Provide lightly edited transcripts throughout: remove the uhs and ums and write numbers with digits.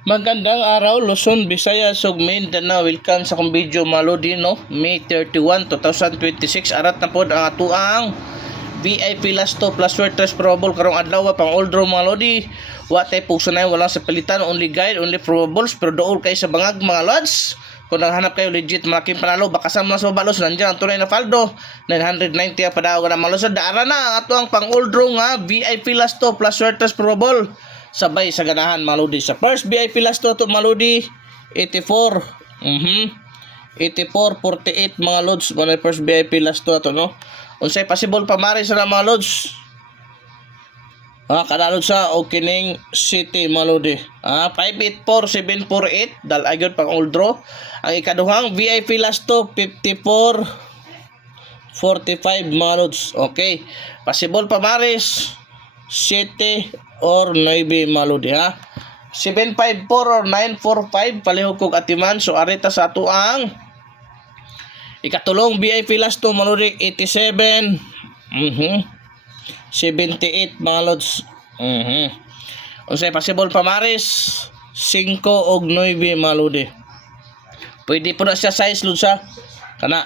Magandang araw, Luzon, Visayas, ug Mindanao. Welcome sa akong video mga lodi, no? May 31, 2026. Arat na po ang atuang VIP last 2 plus worthless probable karong adlaw pang old draw mga lodi. Wa tay pugsunay, wala sa palitan, only guide, only probables, pero dool kay sa bangag mga lods. Kung naghanap kayo legit malaking panalo, baka sa mga balos nandiyan ang tunay na faldo. 990 ang padaw na mga lods. Daara na ang atuang pang old draw nga VIP last 2 plus worthless probable. Sabay sa ganahan maludi sa first VIP last to maludi 84 84 48 mga lods mo first VIP last to no unsay possible pamari sa mga lods kanalod sa opening city maludi 584 748 dal agyon pang old draw ang ikaduhang VIP last to 54 45 mga lods okay possible pamaris 7 or 9 maludi 754 or 945 palihog kog atiman so arita sa ato ang ikatulong VIP last to maludi 87 78 mga lods unsay possible pamaris 5 og 9 maludi pwede po na siya size lods kana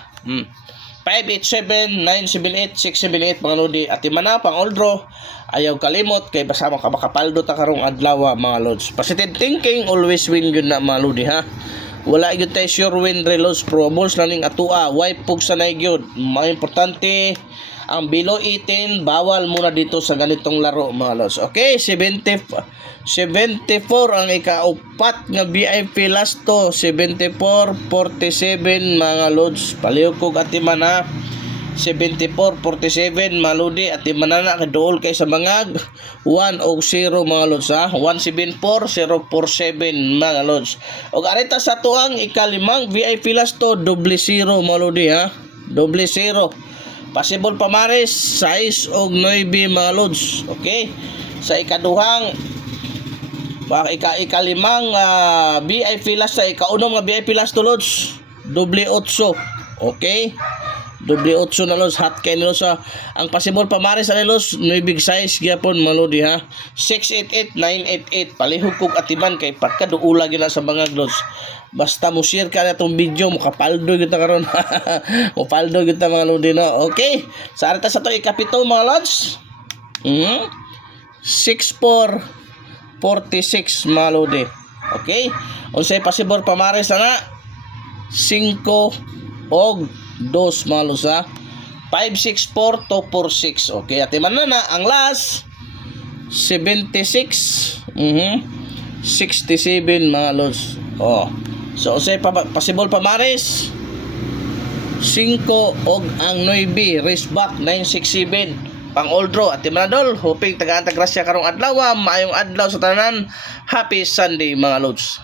587, 978, 678 mga lodi at imana pang old draw ayaw kalimot kay basta makapaldo ta karong adlaw mga lods positive thinking always win yun na mga lodi wala gyud tay sure win reloads probables na ning atua why pug sanay gyud mga importante ang below 18 bawal muna dito sa ganitong laro mga lods okay 74 ang ikaupat nga VIP last to 74 47 mga lods palihog kog atiman 74 47 maludi atiman na kaduol kay sa bangag 1 og 0 mga lods 174 047 mga lods og arita sa tuang ikalimang VIP last to double 0 maludi double 0 possible pamaris 6 og 9 mga lods okay sa ikaduhang ikalimang VIP last sa ikaunong nga VIP last to lods doble 8 okay doble 8 na lods hot kay lods ang possible pamaris sa lods no big size gyapon malodi 688 988 palihog kog atiman kay pagkaduula gyud sa bangag lods basta mo share ka na itong video makapaldo kita karon mapaldo kita mga lodi no okay sa arita sa to ikapito mga lods 64 46 mga lodi okay unsay possible pamares na 5 og 2 mga lods 564 246 okay atiman na ang last 76 67 mga lods so unsay possible pamares 5 og ang 9 race back 967 pang old draw at timanadol hoping tagaan tagrasya karong adlaw maayong adlaw sa tanan happy Sunday mga lods.